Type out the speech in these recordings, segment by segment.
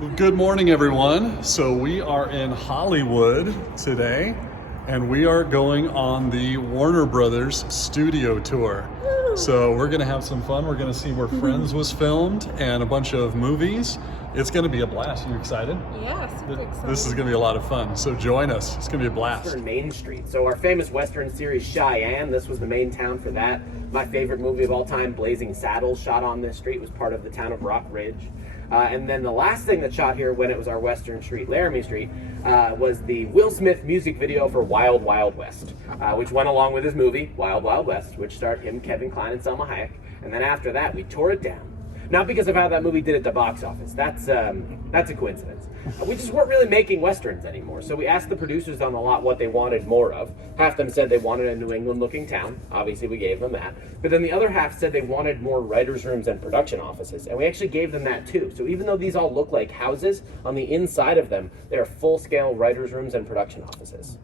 Well, good morning, everyone. So we are in Hollywood today, and we are going on the Warner Brothers studio tour. So we're gonna have some fun. We're gonna see where Friends was filmed and a bunch of movies. It's gonna be a blast. You excited? Yeah, super excited. This is gonna be a lot of fun. So join us. It's gonna be a blast. Western Main Street. So our famous Western series Cheyenne, this was the main town for that. My favorite movie of all time, Blazing Saddles, shot on this street, was part of the town of Rock Ridge. And then the last thing that shot here when it was our Western Street, Laramie Street, was the Will Smith music video for Wild Wild West, which went along with his movie, Wild Wild West, which starred him, Kevin Kline, and Selma Hayek. And then after that, we tore it down. Not because of how that movie did at the box office. That's a coincidence. We just weren't really making Westerns anymore. So we asked the producers on the lot what they wanted more of. Half them said they wanted a New England looking town. Obviously we gave them that. But then the other half said they wanted more writers' rooms and production offices. And we actually gave them that too. So even though these all look like houses, on the inside of them, they're full-scale writers' rooms and production offices.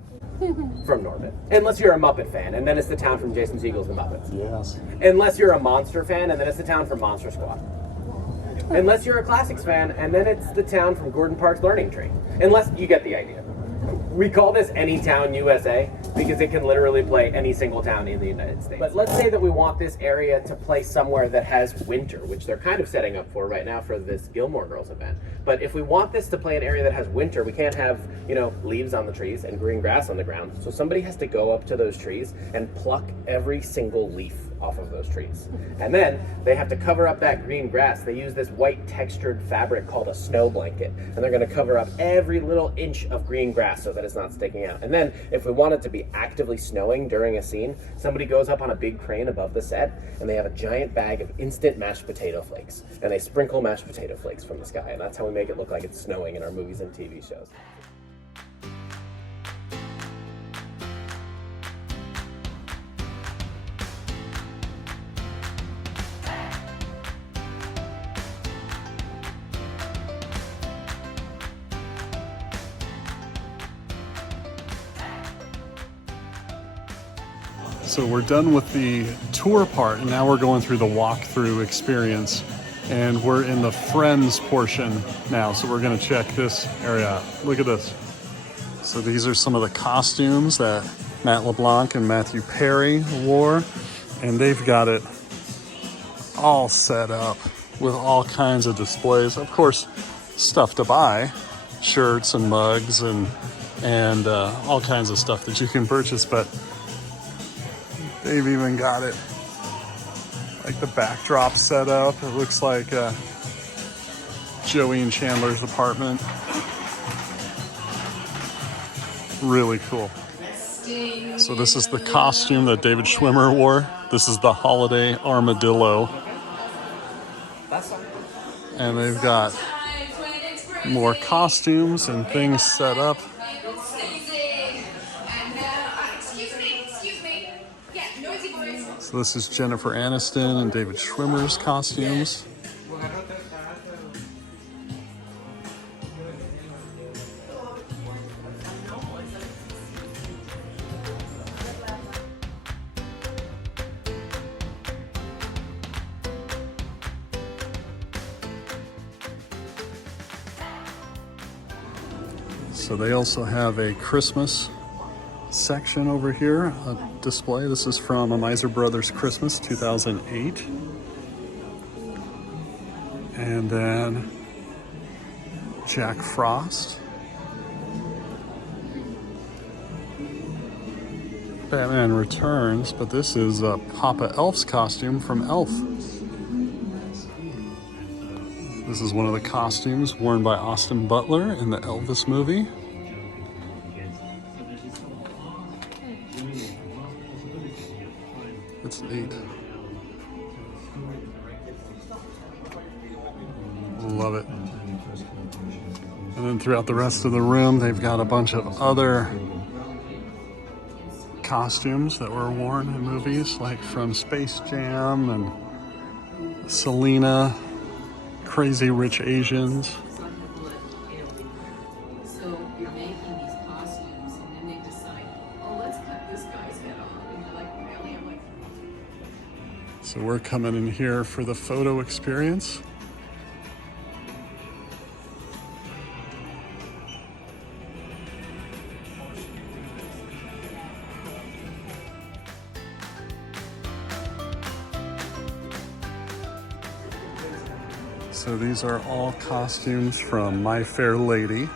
From Norman. Unless you're a Muppet fan, and then it's the town from Jason Segel's The Muppets. Yes. Unless you're a Monster fan, and then it's the town from Monster Squad. Unless you're a Classics fan, and then it's the town from Gordon Park's Learning Tree. Unless you get the idea. We call this Any Town USA because it can literally play any single town in the United States. But let's say that we want this area to play somewhere that has winter, which they're kind of setting up for right now for this Gilmore Girls event. But if we want this to play an area that has winter, we can't have, leaves on the trees and green grass on the ground. So somebody has to go up to those trees and pluck every single leaf off of those trees. And then they have to cover up that green grass. They use this white textured fabric called a snow blanket. And they're gonna cover up every little inch of green grass so that it's not sticking out. And then if we want it to be actively snowing during a scene, somebody goes up on a big crane above the set and they have a giant bag of instant mashed potato flakes. And they sprinkle mashed potato flakes from the sky. And that's how we make it look like it's snowing in our movies and TV shows. So we're done with the tour part, and now we're going through the walkthrough experience. And we're in the Friends portion now, so we're gonna check this area out. Look at this. So these are some of the costumes that Matt LeBlanc and Matthew Perry wore, and they've got it all set up with all kinds of displays. Of course, stuff to buy, shirts and mugs and all kinds of stuff that you can purchase, but they've even got it like the backdrop set up. It looks like Joey and Chandler's apartment. Really cool. So this is the costume that David Schwimmer wore. This is the holiday armadillo. And they've got more costumes and things set up. So this is Jennifer Aniston and David Schwimmer's costumes. So they also have a Christmas section over here, a display. This is from A Miser Brothers Christmas 2008. And then Jack Frost. Batman Returns, but this is Papa Elf's costume from Elf. This is one of the costumes worn by Austin Butler in the Elvis movie. It's neat. Love it. And then throughout the rest of the room, they've got a bunch of other costumes that were worn in movies, like from Space Jam and Selena, Crazy Rich Asians. So you're making these costumes, and then they decide, oh, let's cut this guy's head off. And you're like, really? I'm like, So we're coming in here for the photo experience. So these are all costumes from My Fair Lady,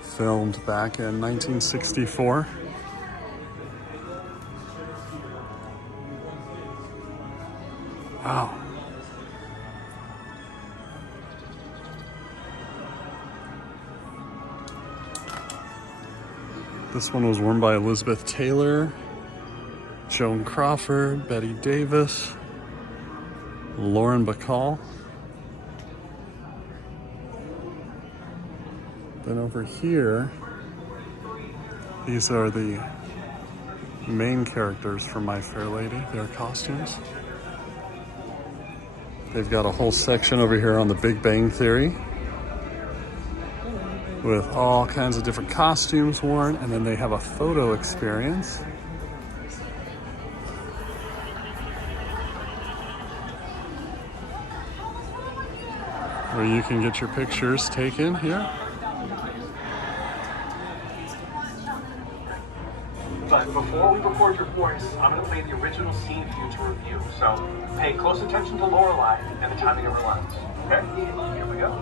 filmed back in 1964. Wow. This one was worn by Elizabeth Taylor, Joan Crawford, Betty Davis, Lauren Bacall. Then over here, these are the main characters from My Fair Lady, their costumes. They've got a whole section over here on the Big Bang Theory with all kinds of different costumes worn, and then they have a photo experience. Where you can get your pictures taken here. But before we record your voice, I'm going to play the original scene for you to review. So pay close attention to Lorelai and the timing of her lines. Okay? Here we go.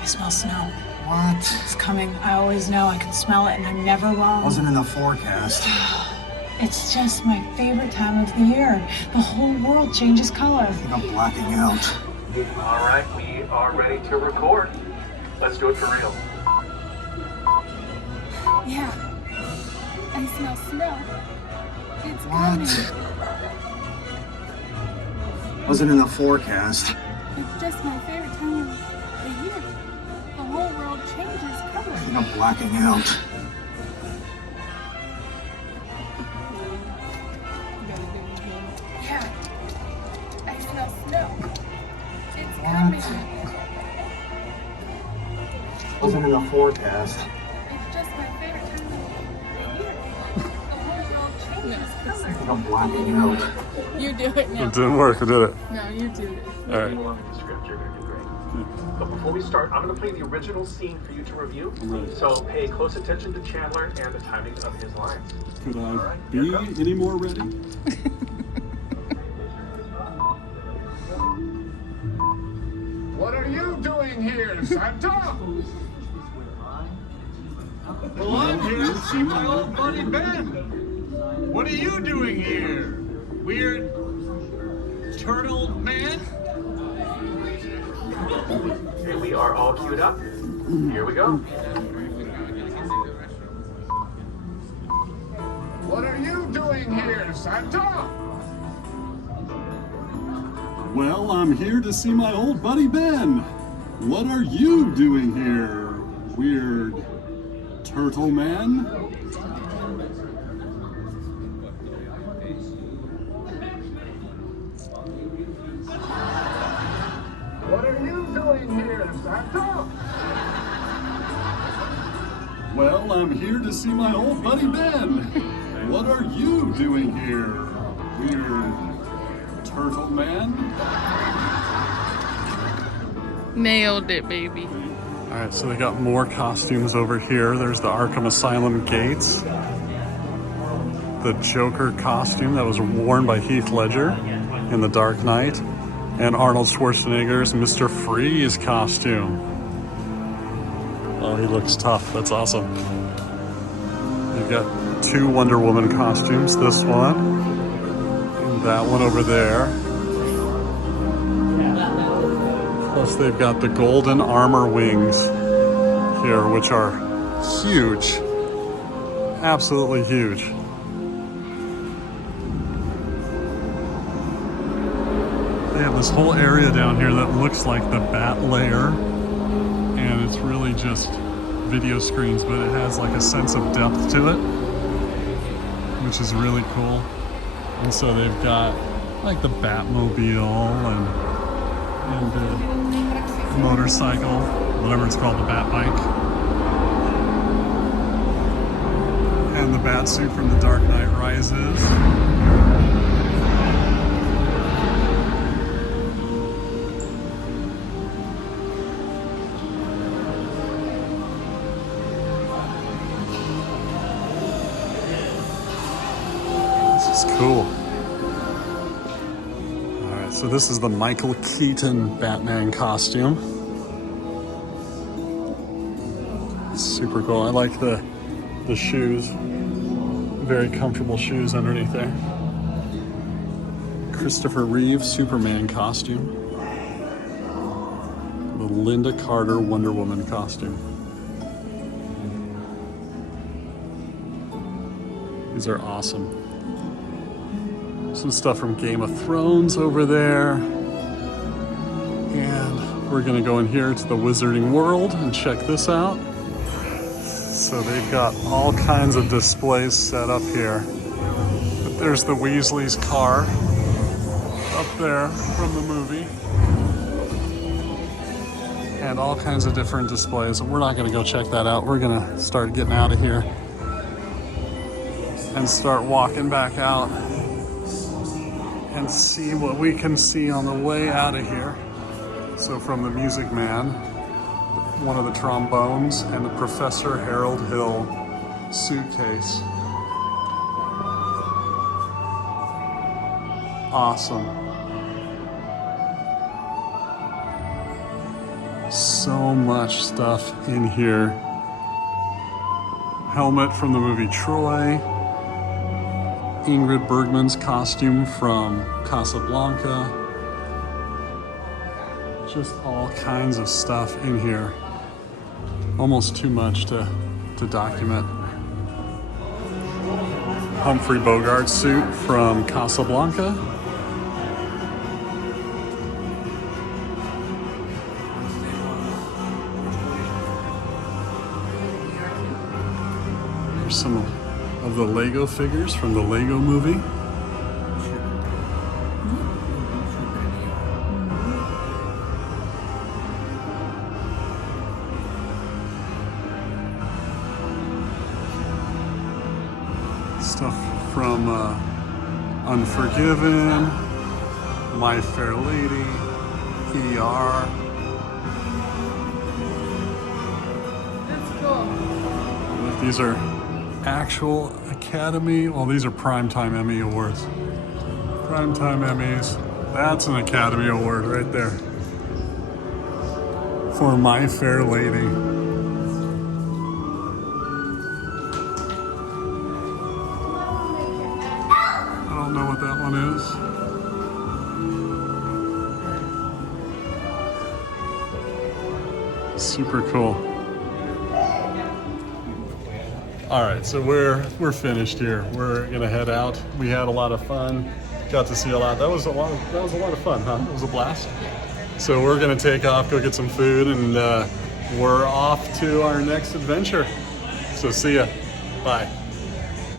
I smell snow. What? It's coming. I always know. I can smell it, and I'm never wrong. Wasn't in the forecast. It's just my favorite time of the year. The whole world changes color. I think I'm blacking out. All right, we are ready to record. Let's do it for real. Yeah. I smell snow. It's What? coming. Wasn't in the forecast. It's just my favorite time of the year. The whole world changes I color. think I'm blacking out. Yeah. I smell snow. It's What? coming. Wasn't in the forecast. It's just my favorite time of the year. The whole world changes I color. think I'm blacking out. You do it now. It didn't work, did it? No, you do it. All right. Along with the script, you're going to do great. But before we start, I'm going to play the original scene for you to review. So pay close attention to Chandler and the timing of his lines. Could I right, be here it comes. any more ready? What are you doing here, Santa? Well, I'm here to see my old buddy Ben. What are you doing here, weird turtle man? Okay, we are all queued up. Here we go. What are you doing here, Santa? Well, I'm here to see my old buddy Ben. What are you doing here, weird turtle man? What are you doing here, Santa? Well, I'm here to see my old buddy Ben. What are you doing here, weird turtle man? Nailed it, baby. All right, so they got more costumes over here. There's the Arkham Asylum gates. The Joker costume that was worn by Heath Ledger in The Dark Knight. And Arnold Schwarzenegger's Mr. Freeze costume. Oh, he looks tough. That's awesome. You've got two Wonder Woman costumes. This one and that one over there. Plus they've got the golden armor wings here, which are huge. Absolutely huge. They have this whole area down here that looks like the bat layer, and it's really just video screens, but it has like a sense of depth to it, which is really cool. And so they've got like the Batmobile and the motorcycle, whatever it's called, the Bat bike, and the bat suit from The Dark Knight Rises. That's cool. All right, so this is the Michael Keaton Batman costume. Super cool. I like the shoes. Very comfortable shoes underneath there. Christopher Reeve Superman costume. The Linda Carter Wonder Woman costume. These are awesome. Some stuff from Game of Thrones over there. And we're gonna go in here to the Wizarding World and check this out. So they've got all kinds of displays set up here. But there's the Weasley's car up there from the movie. And all kinds of different displays. We're not gonna go check that out. We're gonna start getting out of here and start walking back out and see what we can see on the way out of here. So from the Music Man, one of the trombones, and the Professor Harold Hill suitcase. Awesome. So much stuff in here. Helmet from the movie Troy. Ingrid Bergman's costume from Casablanca. Just all kinds of stuff in here. Almost too much to document. Humphrey Bogart's suit from Casablanca. There's some of the Lego figures from the Lego movie. Stuff from Unforgiven, My Fair Lady, ER. That's cool. These are actual Academy, well, these are Primetime Emmy Awards. Primetime Emmys. That's an Academy Award right there. For My Fair Lady. I don't know what that one is. Super cool. All right, so we're finished here. We're gonna head out. We had a lot of fun. Got to see a lot. That was a lot of fun, huh? It was a blast. So we're gonna take off, go get some food, and we're off to our next adventure. So see ya. Bye.